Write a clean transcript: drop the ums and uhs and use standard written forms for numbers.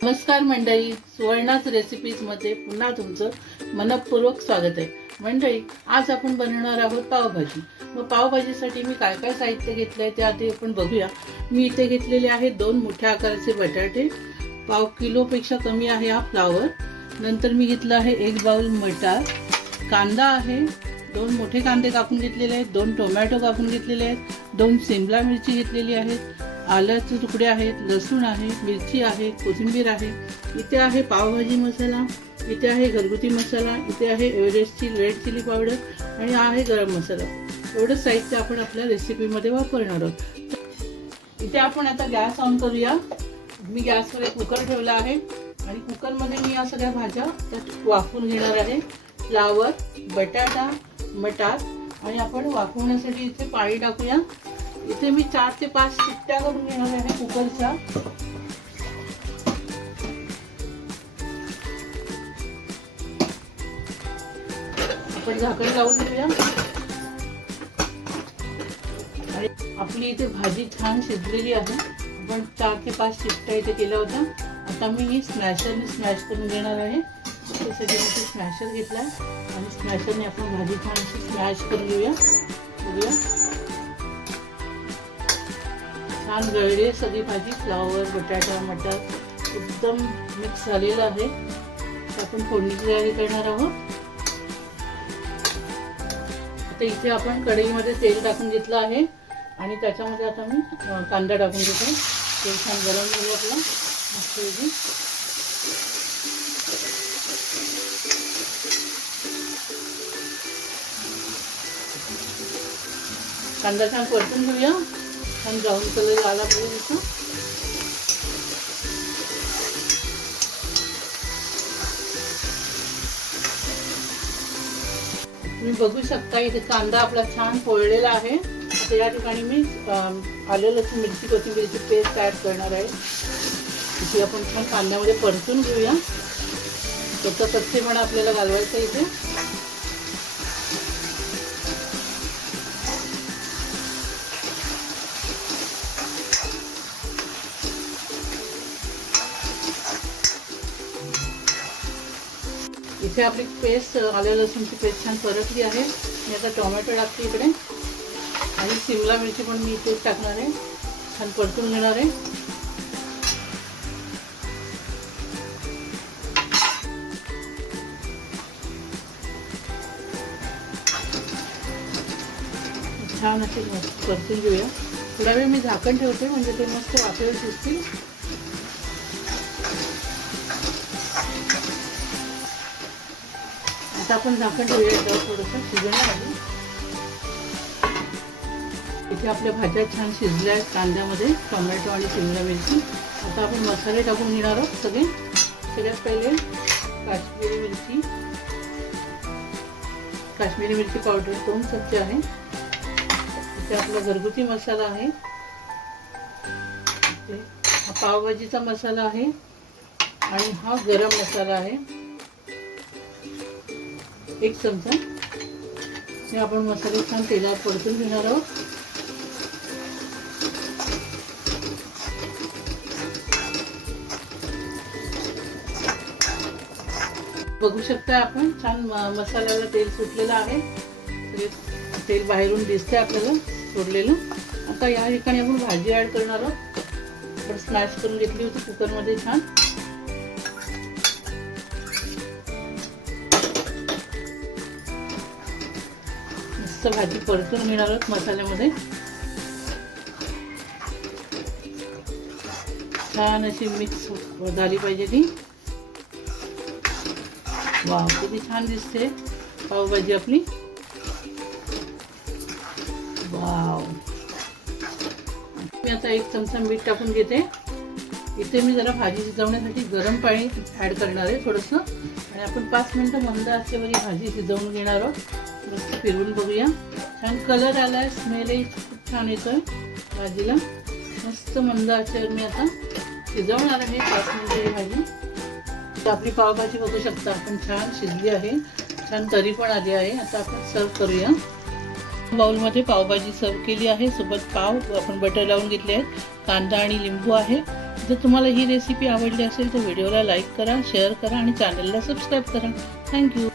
नमस्कार मंडळी, सुवर्णाच रेसिपीजमध्ये पुन्हा तुमचं मनपूर्वक स्वागत आहे. मंडळी, आज आपण बनवणार आहोत पावभाजी. मग पावभाजीसाठी मी काय काय साहित्य घेतलं आहे ते आधी आपण बघूया. मी इथे घेतलेले आहेत 2 मोठ्या आकाराचे बटाटे, पाव किलोपेक्षा कमी आहे हा फ्लावर. नंतर मी घेतलं आहे 1 बाउल मटार, कांदा आहे, 2 मोठे कांदे कापून घेतलेले आहेत, 2 टोमॅटो कापून घेतलेले आहेत, 2 सिमला मिरची घेतलेली आहेत, आल्याचे तुकडे आहेत, लसूण आहे, मिरची आहे, कोथिंबीर आहे. इथे आहे पावभाजी मसाला, इथे आहे घरगुती मसाला, इथे आहे एव्हरेस्टची रेड चिली पावडर आणि आहे गरम मसाला. एवढंच साहित्य आपण आपल्या रेसिपीमध्ये वापरणार आहोत. इथे आपण आता गॅस ऑन करूया. मी गॅसवर एक कुकर ठेवला आहे आणि कुकरमध्ये मी या सगळ्या भाज्या त्यात वाफवून घेणार आहे. फ्लावर, बटाटा, मटार आणि आपण वाफवण्यासाठी इथे पाणी टाकूया. इथे मी 4 ते 5 शिट्ट्या करून घेणार आहे कुकरच्या. आपण झाकण लावून घेऊया आणि आपली इथे भाजी छान शिजलेली आहे. आपण 4 ते 5 शिट्ट्या इथे केल्या होत्या. आता मी ही स्मॅशरने स्मॅश करून घेणार आहे. त्यासाठी मी स्मॅशर घेतला आणि स्मॅशरने आपण भाजी छान अशी स्मॅश करून घेऊया. छान गळली सगळी भाजी. फ्लावर, बटाटा, मटार एकदम मिक्स झालेलं आहे. आपण फोडणीची तयारी करणार आहोत. आता इथे आपण कढईमध्ये तेल टाकून घेतलं आहे आणि त्याच्यामध्ये आता मी कांदा टाकून घेतो. तेल छान गरम झालं आपलं मस्तपैकी. कांदा छान परतून घेऊया. छान ब्राऊन कलर आला पाहिजे तिथं. तुम्ही बघू शकता इथे कांदा आपला छान पोळलेला आहे. आता या ठिकाणी मी आलं लसूण मिरची कोथिंबीरची पेस्ट ॲड करणार आहे. इथे आपण छान कांद्यामध्ये परतून घेऊया. त्याचा कच्चेपणा आपल्याला घालवायचा इथे. इथे आपली पेस्ट आलं लसूणची पेस्ट छान परतली आहे. मी आता टोमॅटो टाकते इकडे आणि सिमला मिरची पण मी इथेच टाकणार आहे. छान परतून घेणार आहे. छान असे परतून घेऊया. थोडा वेळ मी झाकण ठेवते म्हणजे ते मस्त वाफेवर शिजतील. आता आपण झाकण ठेवूया थोडंसं शिजण्यासाठी. इथे आपल्या भाज्या छान शिजल्या आहेत कांद्यामध्ये, टोमॅटो आणि सिमला मिरची. आता आपण मसाले टाकून घेणार आहोत सगळे. सगळ्यात पहिले काश्मीरी मिरची पावडर 2 चमचे आहे. इथे आपला घरगुती मसाला आहे. हा पावभाजीचा मसाला आहे आणि हा गरम मसाला आहे 1 चमचा. हे आपण मसाले छान तेलात परतून घेणार आहोत. बघू शकता आपण छान मसाल्याला तेल सुटलेलं आहे. तेल बाहेरून दिसते आपल्याला सोडलेलं. आता या ठिकाणी आपण भाजी ॲड करणार आहोत. आपण स्मॅश करून घेतली होती कुकरमध्ये छान. भाजी परतून घेणार आहोत मसाल्यामध्ये. छान अशी मिक्स झाली पाहिजे ती. वाव, किती छान दिसते पावभाजी आपली. वाव. मी आता 1 चमचा मीठ टाकून घेते. इथे मी जरा भाजी शिजवण्यासाठी गरम पाणी ॲड करणार आहे थोडंसं आणि आपण 5 मिनिटं मंद आचेवर ही भाजी शिजवून घेणार आहोत. मस्त फिरवून बघूया. छान कलर आलाय, स्मेलही खूप छान येतोय भाजीला. मस्त मंद आचेवर मी आता शिजवणार आहे 5 मिनिटं ही भाजी. आपली पावभाजी बघू शकता आपण छान शिजली आहे. छान तरी पण आली आहे. आता आपण सर्व करूया. बाउलमध्ये पावभाजी सर्व केली आहे. सोबत पाव आपण बटर लावून घेतले आहेत. कांदा आणि लिंबू आहे. जर तुम्हाला ही रेसिपी आवडली असेल तर व्हिडिओला लाईक करा, शेअर करा आणि चॅनलला सबस्क्राईब करा. थँक्यू.